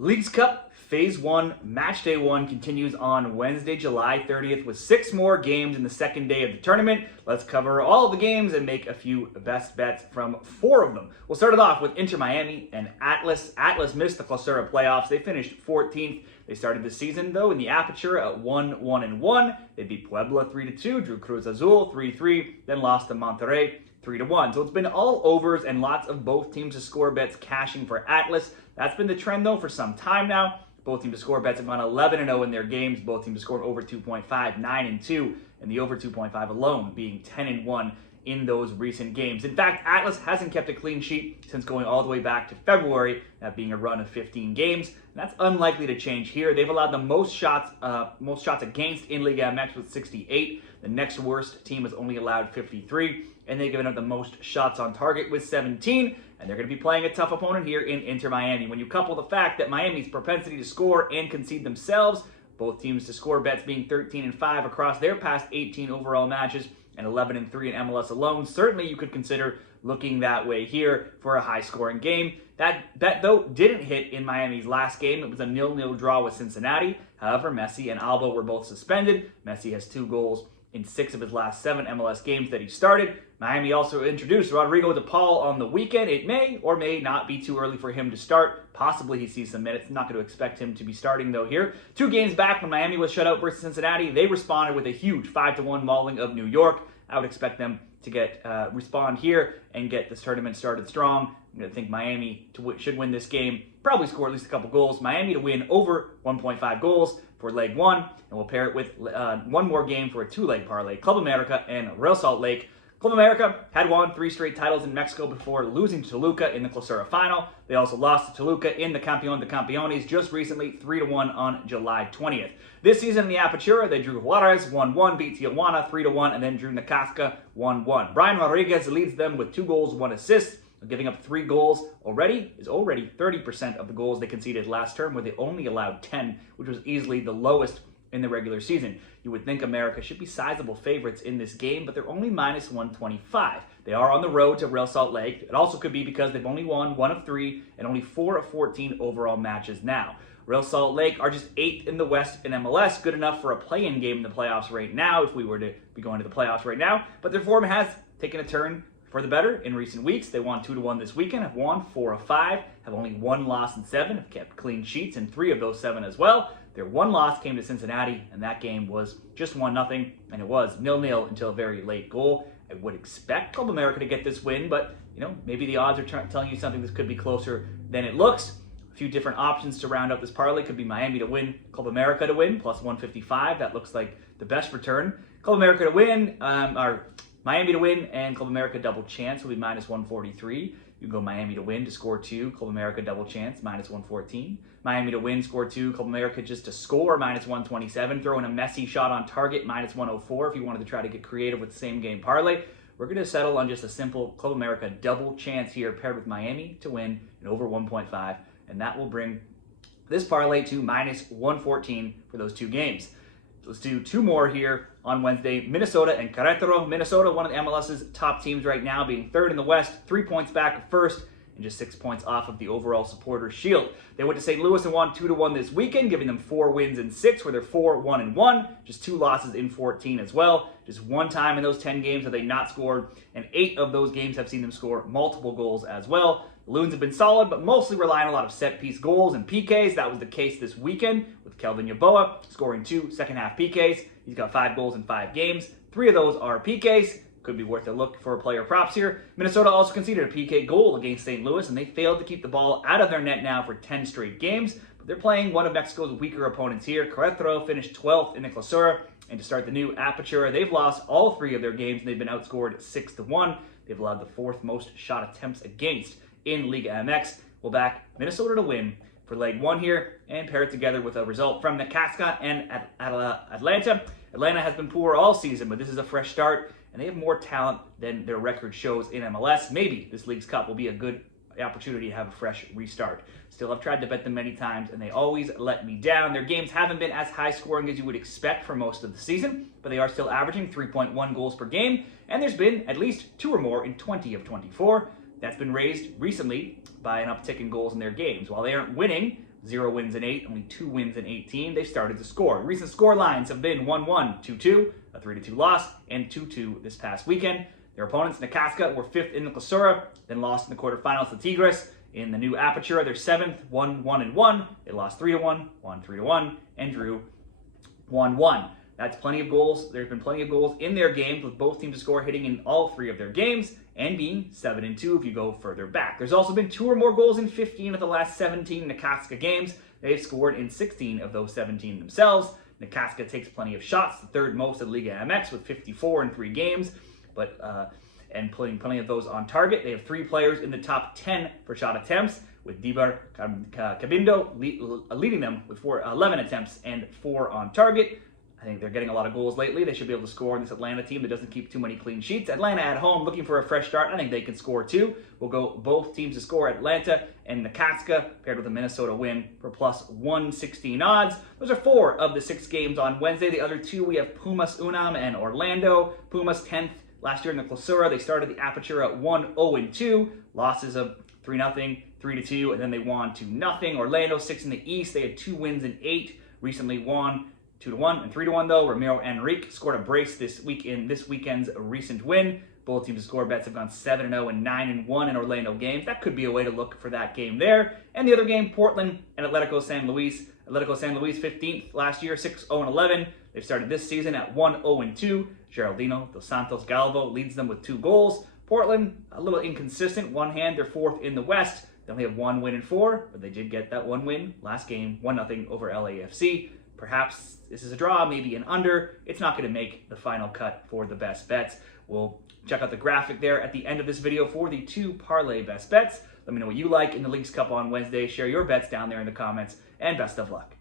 Leagues Cup Phase 1 Matchday 1 continues on Wednesday, July 30th with 6 more games in the second day of the tournament. Let's cover all of the games and make a few best bets from 4 of them. We'll start it off with Inter Miami and Atlas. Atlas missed the Clausura playoffs. They finished 14th. They started the season, though, in the Aperture at 1-1-1. They beat Puebla 3-2, drew Cruz Azul 3-3, then lost to Monterrey 3-1. So it's been all overs and lots of both teams to score bets cashing for Atlas. That's been the trend, though, for some time now. Both teams to score bets have gone 11-0 in their games. Both teams to score over 2.5, 9-2, and the over 2.5 alone being 10-1 in those recent games. In fact, Atlas hasn't kept a clean sheet since going all the way back to February, that being a run of 15 games. And that's unlikely to change here. They've allowed the most shots against in LigaMX with 68. The next worst team has only allowed 53, and they've given up the most shots on target with 17. And they're going to be playing a tough opponent here in Inter Miami. When you couple the fact that Miami's propensity to score and concede themselves, both teams to score bets being 13-5 across their past 18 overall matches, and 11-3 in MLS alone, certainly you could consider looking that way here for a high-scoring game. That bet, though, didn't hit in Miami's last game. It was a 0-0 draw with Cincinnati. However, Messi and Alba were both suspended. Messi has 2 goals in 6 of his last 7 MLS games that he started. Miami also introduced Rodrigo de Paul on the weekend. It may or may not be too early for him to start. Possibly he sees some minutes. Not going to expect him to be starting, though, here. 2 games back when Miami was shut out versus Cincinnati, they responded with a huge 5-1 mauling of New York. I would expect them to respond here and get this tournament started strong. I'm going to think Miami should win this game, probably score at least a couple goals. Miami to win over 1.5 goals for leg 1, and we'll pair it with one more game for a 2-leg parlay. Club America and Real Salt Lake. Club America had won 3 straight titles in Mexico before losing to Toluca in the Clausura final. They also lost to Toluca in the Campeón de Campeones just recently, 3-1 on July 20th. This season in the Apertura, they drew Juarez 1-1, beat Tijuana 3-1, and then drew Necaxa 1-1. Brian Rodriguez leads them with 2 goals, 1 assist. Giving up 3 goals is already 30% of the goals they conceded last term, where they only allowed 10, which was easily the lowest in the regular season. You would think America should be sizable favorites in this game, but they're only minus 125. They are on the road to Real Salt Lake. It also could be because they've only won 1 of 3 and only 4 of 14 overall matches now. Real Salt Lake are just 8th in the West in MLS, good enough for a play-in game in the playoffs right now if we were to be going to the playoffs right now, but their form has taken a turn for the better in recent weeks. They won 2-1 this weekend, have won 4 of 5, have only 1 loss in 7, have kept clean sheets in 3 of those 7 as well. Their 1 loss came to Cincinnati, and that game was just 1-0, and it was 0-0 until a very late goal. I would expect Club America to get this win, but maybe the odds are telling you something this could be closer than it looks. A few different options to round up this parlay could be Miami to win, Club America to win, plus 155. That looks like the best return. Club America to win, or Miami to win and Club America double chance will be minus 143. You can go Miami to win to score 2, Club America double chance, minus 114. Miami to win, score 2, Club America just to score, minus 127. Throw in a Messi shot on target, minus 104 if you wanted to try to get creative with the same game parlay. We're going to settle on just a simple Club America double chance here paired with Miami to win and over 1.5. And that will bring this parlay to minus 114 for those 2 games. Let's do 2 more here on Wednesday. Minnesota and Queretaro. Minnesota, one of the MLS's top teams right now, being 3rd in the West, 3 points back of 1st, and just 6 points off of the overall supporters' shield. They went to St. Louis and won 2-1 this weekend, giving them 4 wins in 6, where they're 4-1-1, just 2 losses in 14 as well. Just 1 time in those 10 games have they not scored, and 8 of those games have seen them score multiple goals as well. The Loons have been solid, but mostly rely on a lot of set-piece goals and PKs. That was the case this weekend with Kelvin Yeboah scoring 2 second-half PKs. He's got 5 goals in 5 games. 3 of those are PKs. Could be worth a look for player props here. Minnesota also conceded a PK goal against St. Louis, and they failed to keep the ball out of their net now for 10 straight games. But they're playing one of Mexico's weaker opponents here. Queretaro finished 12th in the Clausura, and to start the new Apertura, they've lost all 3 of their games, and they've been outscored 6-1. They've allowed the 4th most shot attempts against in Liga MX. We'll back Minnesota to win for leg 1 here and pair it together with a result from Necaxa and Atlanta. Atlanta has been poor all season, but this is a fresh start, and they have more talent than their record shows in MLS. Maybe this Leagues Cup will be a good opportunity to have a fresh restart. Still, I've tried to bet them many times, and they always let me down. Their games haven't been as high-scoring as you would expect for most of the season, but they are still averaging 3.1 goals per game, and there's been at least 2 or more in 20 of 24. That's been raised recently by an uptick in goals in their games. While they aren't winning, 0 wins in 8, only 2 wins in 18. They've started to score. Recent score lines have been 1-1, 2-2, a 3-2 loss, and 2-2 this past weekend. Their opponents, Necaxa, were 5th in the Clausura, then lost in the quarterfinals to Tigres. In the new Apertura, they're 7th, 1-1-1. They lost 3-1, won 3-1, and drew 1-1. That's plenty of goals. There's been plenty of goals in their games, with both teams to score hitting in all 3 of their games, and being 7-2 if you go further back. There's also been 2 or more goals in 15 of the last 17 Necaxa games. They've scored in 16 of those 17 themselves. Necaxa takes plenty of shots, the 3rd most in LigaMX with 54 in 3 games, and putting plenty of those on target. They have 3 players in the top 10 for shot attempts, with Dibar Cabindo leading them with 11 attempts and 4 on target. I think they're getting a lot of goals lately. They should be able to score in this Atlanta team that doesn't keep too many clean sheets. Atlanta at home, looking for a fresh start. I think they can score too. We'll go both teams to score, Atlanta and Necaxa, paired with a Minnesota win for plus 116 odds. Those are 4 of the 6 games on Wednesday. The other 2, we have Pumas, UNAM, and Orlando. Pumas 10th last year in the Clausura. They started the Apertura at 1-0-2. Losses of 3-0, 3-2, and then they won 2-0. Orlando 6th in the East. They had 2 wins in 8. Recently won 2-1 and 3-1 though. Ramiro Enrique scored a brace this week in this weekend's recent win. Both teams' score bets have gone 7-0 and 9-1 in Orlando games. That could be a way to look for that game there. And the other game, Portland and Atletico San Luis. Atletico San Luis 15th last year, 6-0-11. They've started this season at 1-0-2. Geraldino Dos Santos Galvo leads them with 2 goals. Portland, a little inconsistent. One hand, they're 4th in the West. They only have 1 win in 4, but they did get that 1 win last game, 1-0 over LAFC. Perhaps this is a draw, maybe an under. It's not going to make the final cut for the best bets. We'll check out the graphic there at the end of this video for the 2 parlay best bets. Let me know what you like in the Leagues Cup on Wednesday. Share your bets down there in the comments, and best of luck.